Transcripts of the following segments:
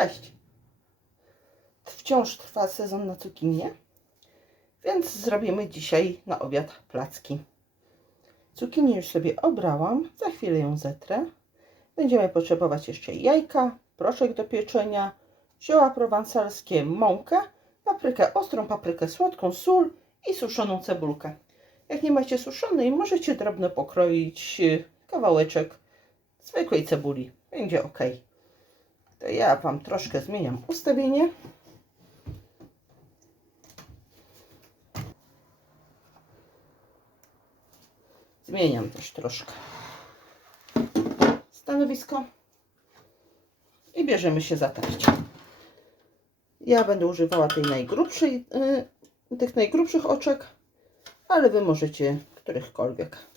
Cześć! Wciąż trwa sezon na cukinię, więc zrobimy dzisiaj na obiad placki. Cukinię już sobie obrałam, za chwilę ją zetrę. Będziemy potrzebować jeszcze jajka, proszek do pieczenia, zioła prowansalskie, mąkę, paprykę ostrą, paprykę słodką, sól i suszoną cebulkę. Jak nie macie suszonej, możecie drobno pokroić y, kawałeczek zwykłej cebuli. Będzie ok. To ja Wam troszkę zmieniam ustawienie. Zmieniam też troszkę stanowisko i bierzemy się za tarcie. Ja będę używała tej najgrubszej, y, tych najgrubszych oczek, ale Wy możecie którychkolwiek.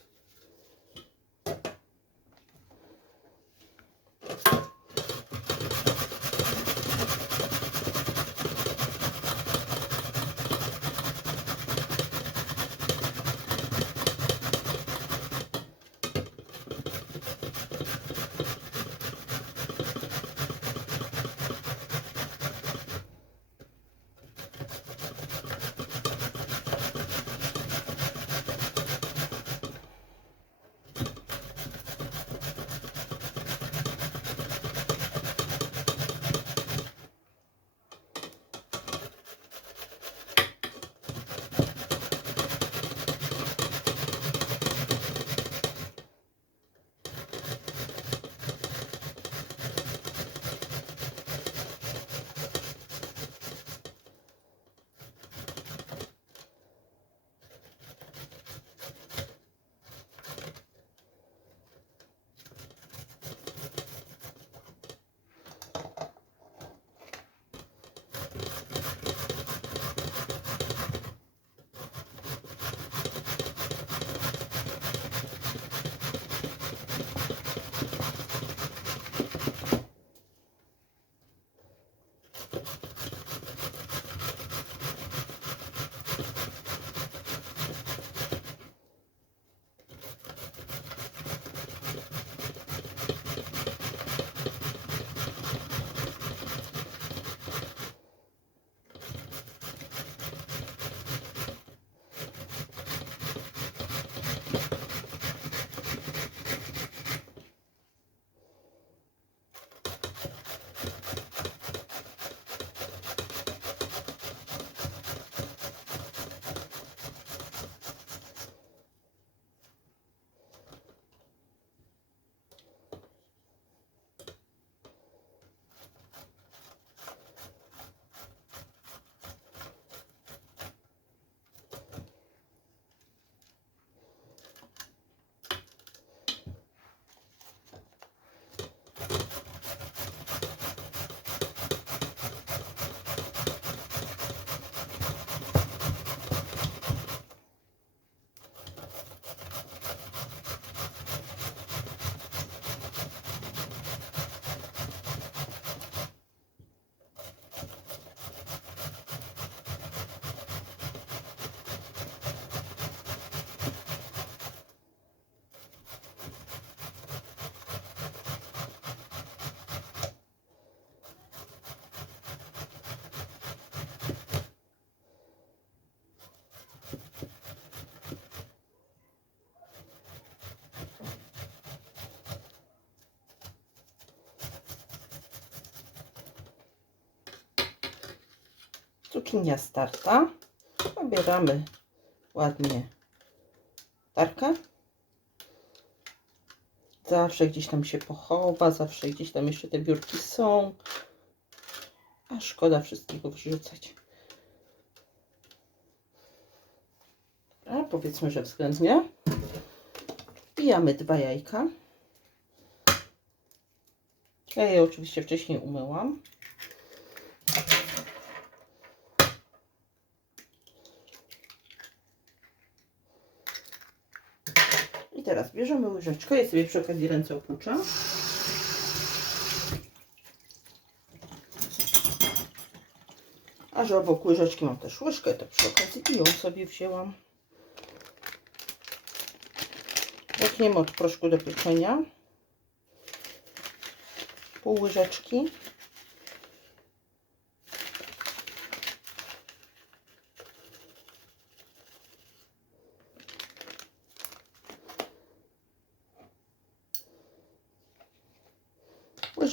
Cukinia starta. Pobieramy ładnie tarkę. Zawsze gdzieś tam się pochowa, zawsze gdzieś tam jeszcze te biurki są. A szkoda wszystkiego wyrzucać. A powiedzmy, że względnie. Wbijamy dwa jajka. Ja je oczywiście wcześniej umyłam. I teraz bierzemy łyżeczkę. Ja sobie przy okazji ręce opłuczam. A że obok łyżeczki mam też łyżkę, to przy okazji ją sobie wzięłam. Zaczniemy od proszku do pieczenia. Pół łyżeczki.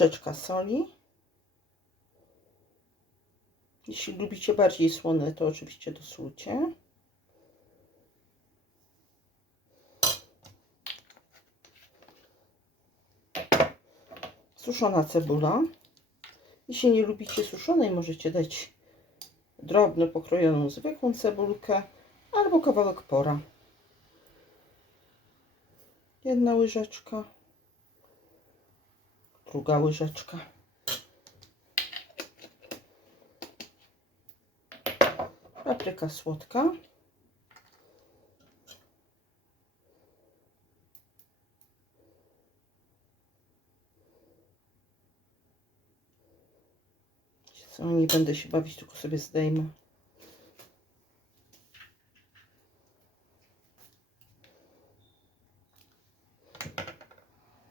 Łyżeczka soli. Jeśli lubicie bardziej słone, to oczywiście dosólcie. Suszona cebula. Jeśli nie lubicie suszonej, możecie dać drobno pokrojoną zwykłą cebulkę albo kawałek pora. Jedna łyżeczka, druga łyżeczka. Papryka słodka. Co, nie będę się bawić, tylko sobie zdejmę.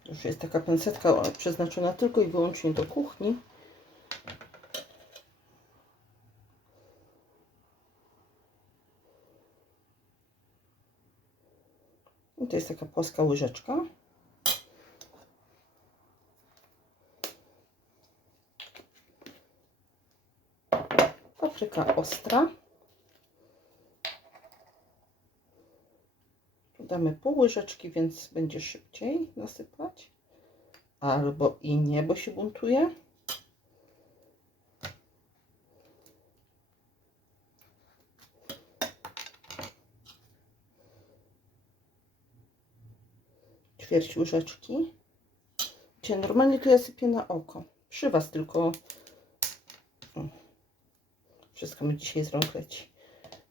Już jest taka pensetka przeznaczona tylko i wyłącznie do kuchni. I to jest taka płaska łyżeczka. Papryka ostra. Damy pół łyżeczki, więc będzie szybciej nasypać. Albo i nie, bo się buntuje. Ćwierć łyżeczki. Wiecie, normalnie to ja sypię na oko. Przy Was tylko... Wszystko mi dzisiaj z rąk leci.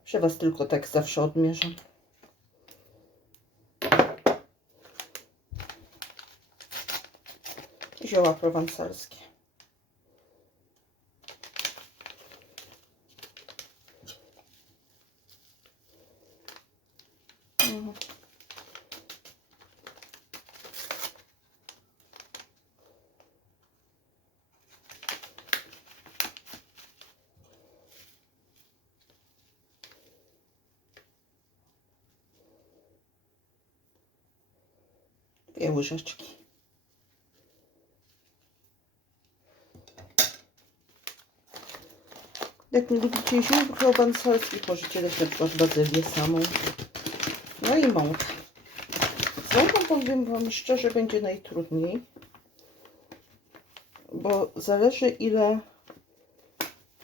Przy Was tylko tak zawsze odmierzam. Zioła prowansalskie. Mhm. Dwie łyżeczki. Jak nie lubicie ziół prowansalskich, możecie dać na przykład bazylię samą. No i mąkę. Z mąką powiem Wam szczerze, będzie najtrudniej. Bo zależy ile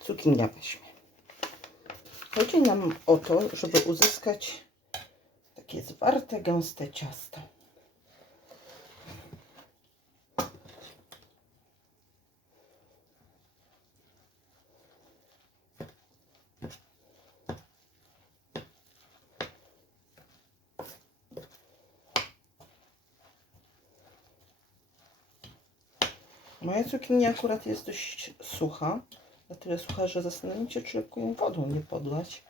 cukinia weźmie. Chodzi nam o to, żeby uzyskać takie zwarte, gęste ciasto. Cukinia akurat jest dość sucha. Na tyle sucha, że zastanawiam się, czy lekko ją wodą nie podlać.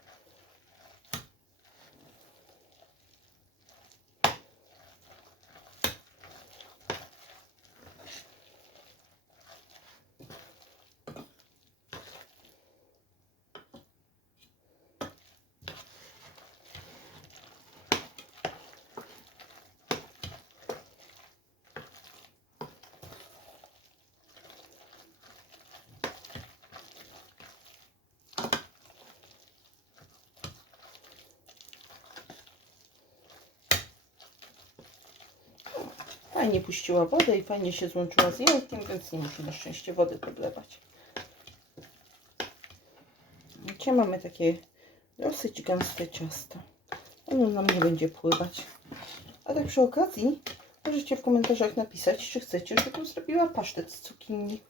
Fajnie puściła wodę i fajnie się złączyła z jajkiem, więc nie muszę na szczęście wody podlewać. Widzicie, mamy takie dosyć gęste ciasto. Ono nam nie będzie pływać. A tak przy okazji możecie w komentarzach napisać, czy chcecie, żebym zrobiła pasztet z cukinii.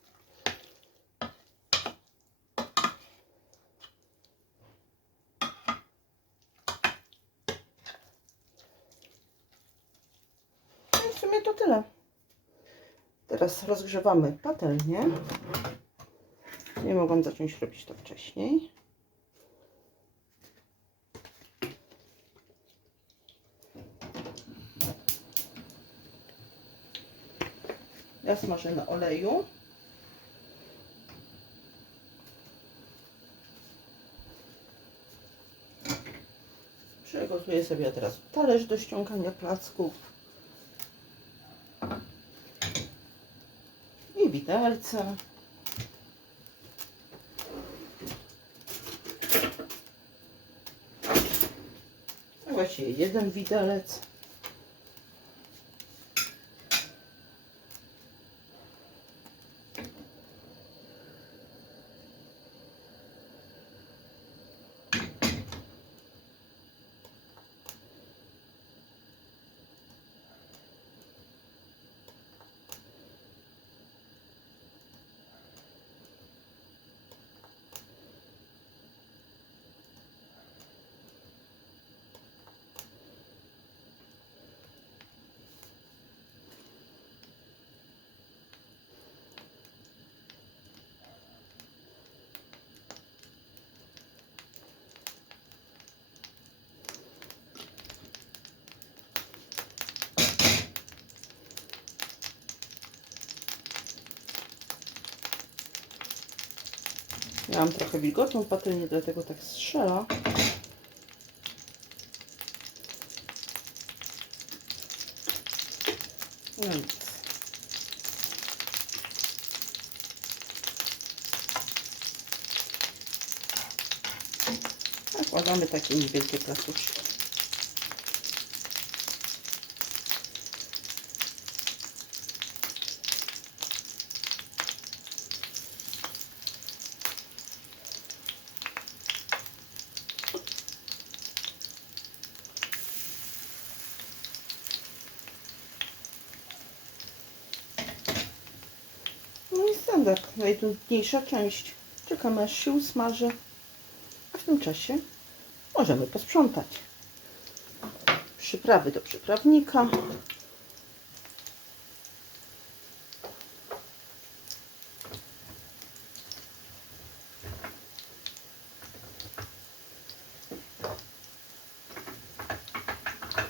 No i w sumie to tyle. Teraz rozgrzewamy patelnię. Nie mogłam zacząć robić to wcześniej. Ja smażę na oleju. Przygotuję sobie teraz talerz do ściągania placków. No Właściwie jeden widelec. Miałam trochę wilgotną patelnię, dlatego tak strzela. No nic. Nakładamy takie niewielkie placuszki. Standard, najtrudniejsza część. Czekamy aż się usmaży, a w tym czasie możemy posprzątać. Przyprawy do przyprawnika.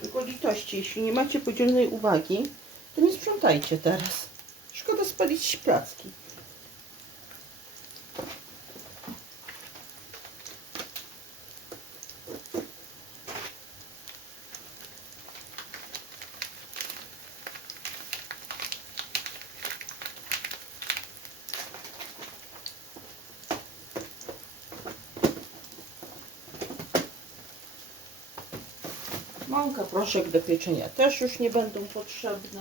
Tylko litości, jeśli nie macie podzielnej uwagi, to nie sprzątajcie teraz. Szkoda spalić placki. Proszek do pieczenia też już nie będą potrzebne.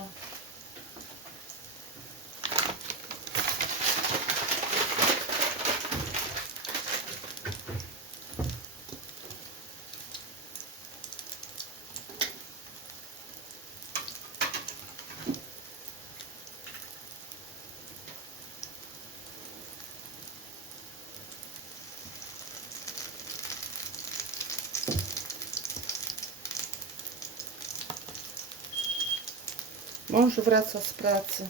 Mąż wraca z pracy.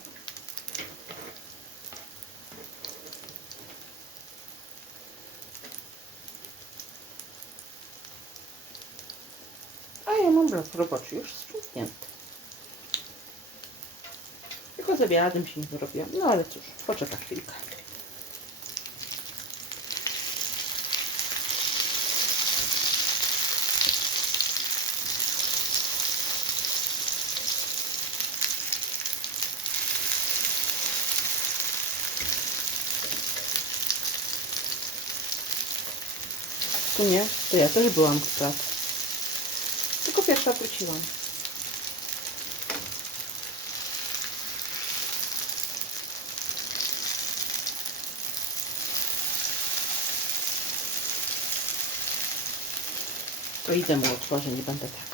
A ja mam blok roboczy już sprzątnięty. Tylko z obiadem się nie wyrobiłam. No ale cóż, poczeka chwilkę. Sumie to ja też byłam w pracy. Tylko pierwsza wróciłam. To idę mu otworzę, nie będę taka.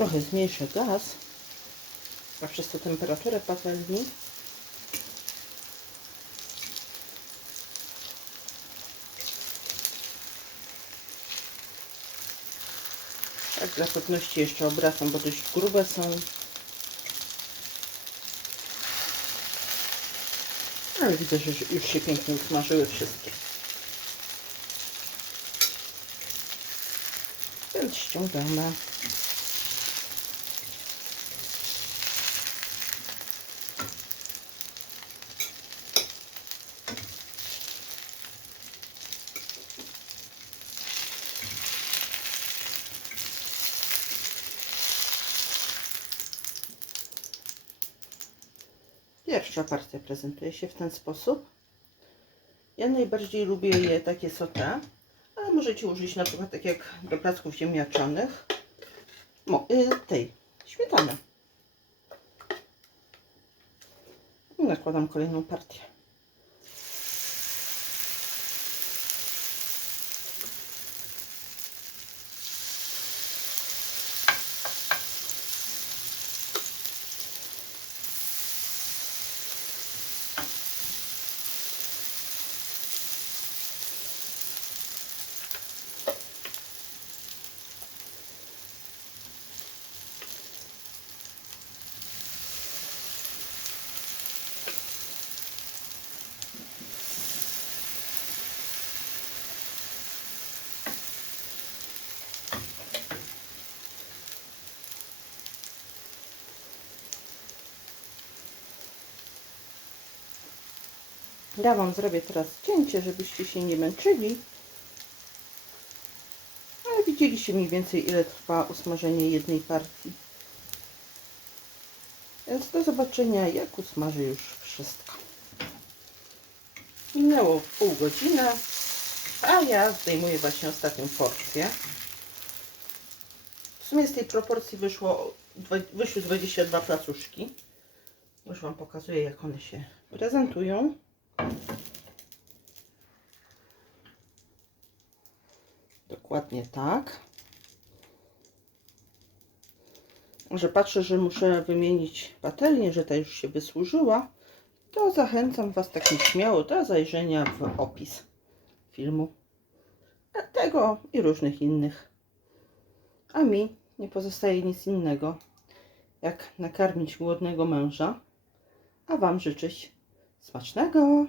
Trochę zmniejszę gaz, a przez to temperaturę patelni. Tak, dla pewności jeszcze obracam, bo dość grube są. Ale widzę, że już się pięknie usmażyły wszystkie. Więc ściągamy. Pierwsza partia prezentuje się w ten sposób. Ja najbardziej lubię je takie sauté, ale możecie użyć na przykład tak jak do placków ziemniaczanych y, tej śmietany. Nakładam kolejną partię. Ja Wam zrobię teraz cięcie, żebyście się nie męczyli. Ale widzieliście mniej więcej ile trwa usmażenie jednej partii. Więc do zobaczenia jak usmażę już wszystko. Minęło pół godziny, a ja zdejmuję właśnie ostatnią porcję. W sumie z tej proporcji wyszło, wyszły 22 placuszki. Już Wam pokazuję jak one się prezentują. Dokładnie tak. Że patrzę, że muszę wymienić patelnię, że ta już się wysłużyła, to zachęcam Was tak śmiało do zajrzenia w opis filmu. Tego i różnych innych. A mi nie pozostaje nic innego, jak nakarmić głodnego męża, a Wam życzyć smacznego.